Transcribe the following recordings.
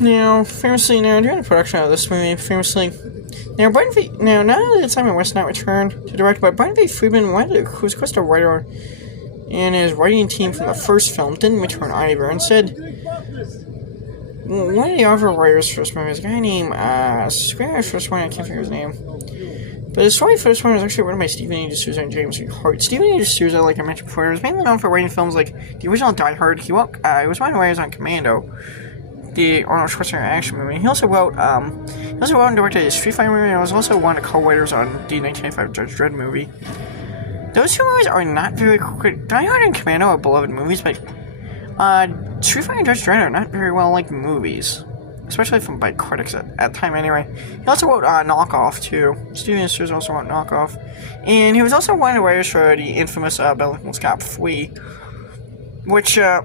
Now, famously, during the production of this movie, not only did Simon West not return to direct, but Brian V. Friedman, who was a writer and his writing team from the first film, didn't return either. Instead, one of the other writers for this movie was a guy named, screenwriter for this one, I can't figure his name. But the story for this one was actually written by Stephen A. D'Souza and James Hart. Stephen A. D'Souza, like I mentioned before, was mainly known for writing films like the original Die Hard. He was one of the writers on Commando, the Arnold Schwarzenegger action movie. He also wrote and directed the Street Fighter movie, and was also one of the co-writers on the 1995 Judge Dredd movie. Those two movies are not very Die Hard and Commando are beloved movies, but Street Fighter and Judge Dredd are not very well liked movies, especially by critics at the time anyway. He also wrote Knockoff too. Steven D'Souza also wrote Knockoff, and he was also one of the writers for the infamous Better Call Saul Flea, which feeling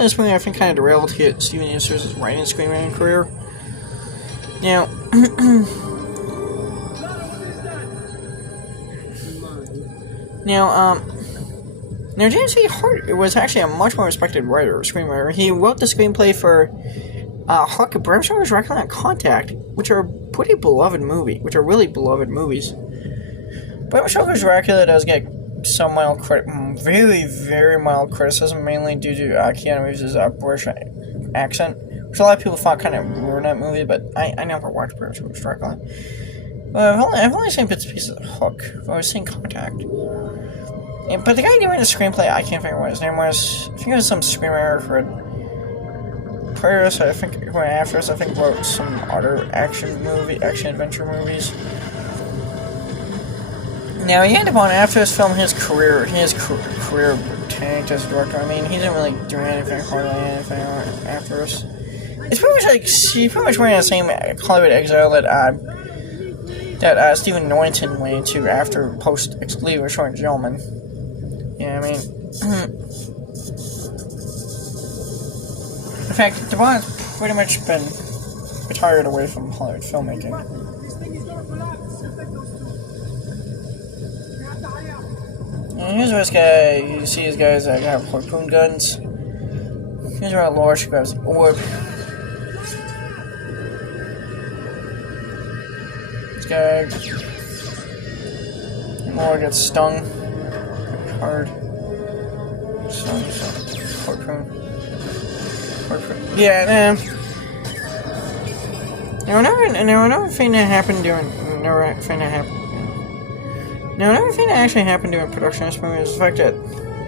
this movie I think kind of derailed Steven D'Souza's writing and screenwriting career. Now, James V. Hart was actually a much more respected screenwriter. He wrote the screenplay for Huck, Bram Stoker's Dracula and Contact, which are really beloved movies. Bram Stoker's Dracula does get some very, very mild criticism, mainly due to Keanu Reeves' British accent, which a lot of people thought kind of ruined that movie, but I never watched Bram Stoker's Dracula. I've only seen bits and pieces of Hook. I've seen Contact. But the guy doing the screenplay, I can't figure what his name was. I think it was some screenwriter for Paris, I think, who after us, I think wrote some other action-adventure movies. Now, he ended up on, after this film, his career tanked as a director. I mean, he didn't really do hardly anything after this. It's pretty much like, he pretty much went in the same Hollywood exile that Stephen Norrington went into after post-Exclusive Short Gentleman. Yeah, I mean, in fact, Devon's pretty much been retired away from Hollywood filmmaking. And here's this guy, you see these guys that have harpoon guns. Here's where Laura, she grabs the orb. This guy, Laura gets stung. Hard. Harpoon. Yeah, another thing that actually happened during production of this movie is the fact that